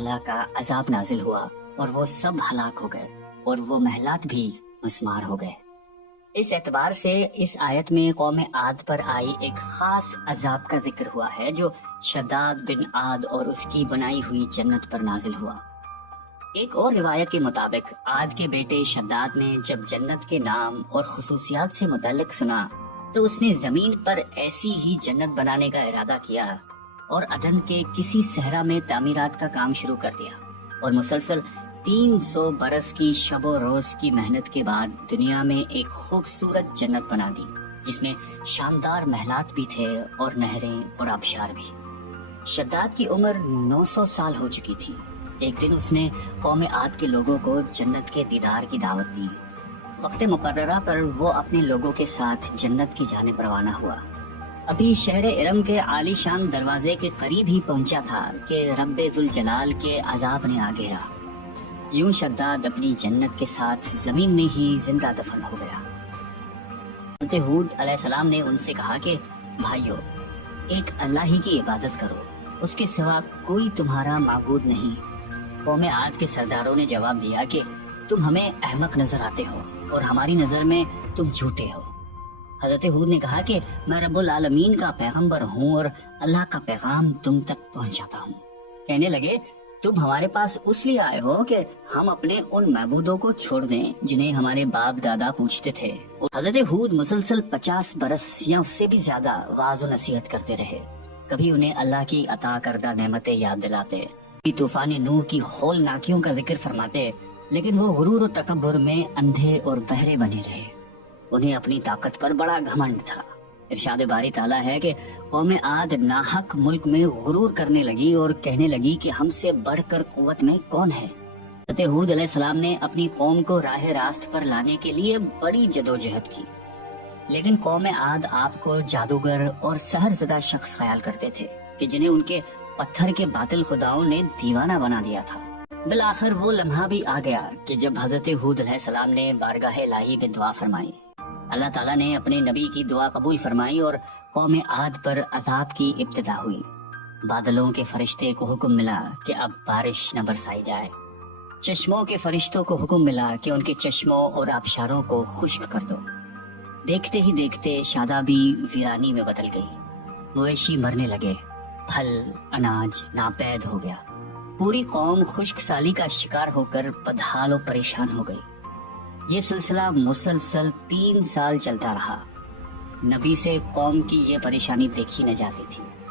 تعالیٰ کا عذاب نازل ہوا اور وہ سب ہلاک ہو گئے اور وہ محلات بھی مسمار ہو گئے۔ اس اعتبار سے اس آیت میں قوم عاد پر آئی ایک خاص عذاب کا ذکر ہوا ہے جو شداد بن عاد اور اس کی بنائی ہوئی جنت پر نازل ہوا۔ ایک اور روایت کے مطابق عاد کے بیٹے شداد نے جب جنت کے نام اور خصوصیات سے متعلق سنا تو اس نے زمین پر ایسی ہی جنت بنانے کا ارادہ کیا اور عدن کے کسی صحرا میں تعمیرات کا کام شروع کر دیا اور مسلسل 300 برس کی شب و روز کی محنت کے بعد دنیا میں ایک خوبصورت جنت بنا دی جس میں شاندار محلات بھی تھے اور نہریں اور آبشار بھی۔ شداد کی عمر 900 سال ہو چکی تھی۔ ایک دن اس نے قوم عاد کے لوگوں کو جنت کے دیدار کی دعوت دی۔ وقت مقررہ پر وہ اپنے لوگوں کے ساتھ جنت کی جانب روانہ ہوا۔ ابھی شہر ارم کے عالی شان دروازے کے قریب ہی پہنچا تھا کہ رب ذوالجلال کے عذاب نے آ گھیرا۔ یوں شداد اپنی جنت کے ساتھ زمین میں ہی زندہ دفن ہو گیا۔ حضرت ہود علیہ السلام نے ان سے کہا کہ بھائیو، ایک اللہ ہی کی عبادت کرو، اس کے سوا کوئی تمہارا معبود نہیں۔ قوم عاد کے سرداروں نے جواب دیا کہ تم ہمیں احمق نظر آتے ہو اور ہماری نظر میں تم جھوٹے ہو۔ حضرت ہود نے کہا کہ میں رب العالمین کا پیغمبر ہوں اور اللہ کا پیغام تم تک پہنچاتا ہوں۔ کہنے لگے تم ہمارے پاس اس لیے آئے ہو کہ ہم اپنے ان معبودوں کو چھوڑ دیں جنہیں ہمارے باپ دادا پوجتے تھے۔ حضرت ہود مسلسل 50 برس یا اس سے بھی زیادہ واعظ و نصیحت کرتے رہے۔ کبھی انہیں اللہ کی عطا کردہ نعمتیں یاد دلاتے، طوفان نوح کی ہولناکیوں کا ذکر فرماتے، لیکن وہ غرور و تکبر میں اندھے اور بہرے بنے رہے۔ انہیں اپنی طاقت پر بڑا گھمنڈ تھا۔ ارشاد باری تعالیٰ ہے کہ قوم عاد ناحق ملک میں غرور کرنے لگی اور کہنے لگی کہ ہم سے بڑھ کر قوت میں کون ہے۔ حضرت ہود علیہ السلام نے اپنی قوم کو راہ راست پر لانے کے لیے بڑی جدوجہد کی، لیکن قوم عاد آپ کو جادوگر اور سحر زدہ شخص خیال کرتے تھے کہ جنہیں ان کے پتھر کے باطل خداؤں نے دیوانہ بنا دیا تھا۔ بالآخر وہ لمحہ بھی آ گیا کہ جب حضرت ہود علیہ السلام نے بارگاہ الہی میں دعا فرمائی، اللہ تعالیٰ نے اپنے نبی کی دعا قبول فرمائی اور قوم عاد پر عذاب کی ابتدا ہوئی۔ بادلوں کے فرشتے کو حکم ملا کہ اب بارش نہ برسائی جائے۔ چشموں کے فرشتوں کو حکم ملا کہ ان کے چشموں اور آبشاروں کو خشک کر دو۔ دیکھتے ہی دیکھتے شادابی ویرانی میں بدل گئی، مویشی مرنے لگے، پھل اناج ناپید ہو گیا۔ پوری قوم خشک سالی کا شکار ہو کر بدحال و پریشان ہو گئی۔ یہ سلسلہ مسلسل 3 سال چلتا رہا۔ نبی سے قوم کی یہ پریشانی دیکھی نہ جاتی تھی۔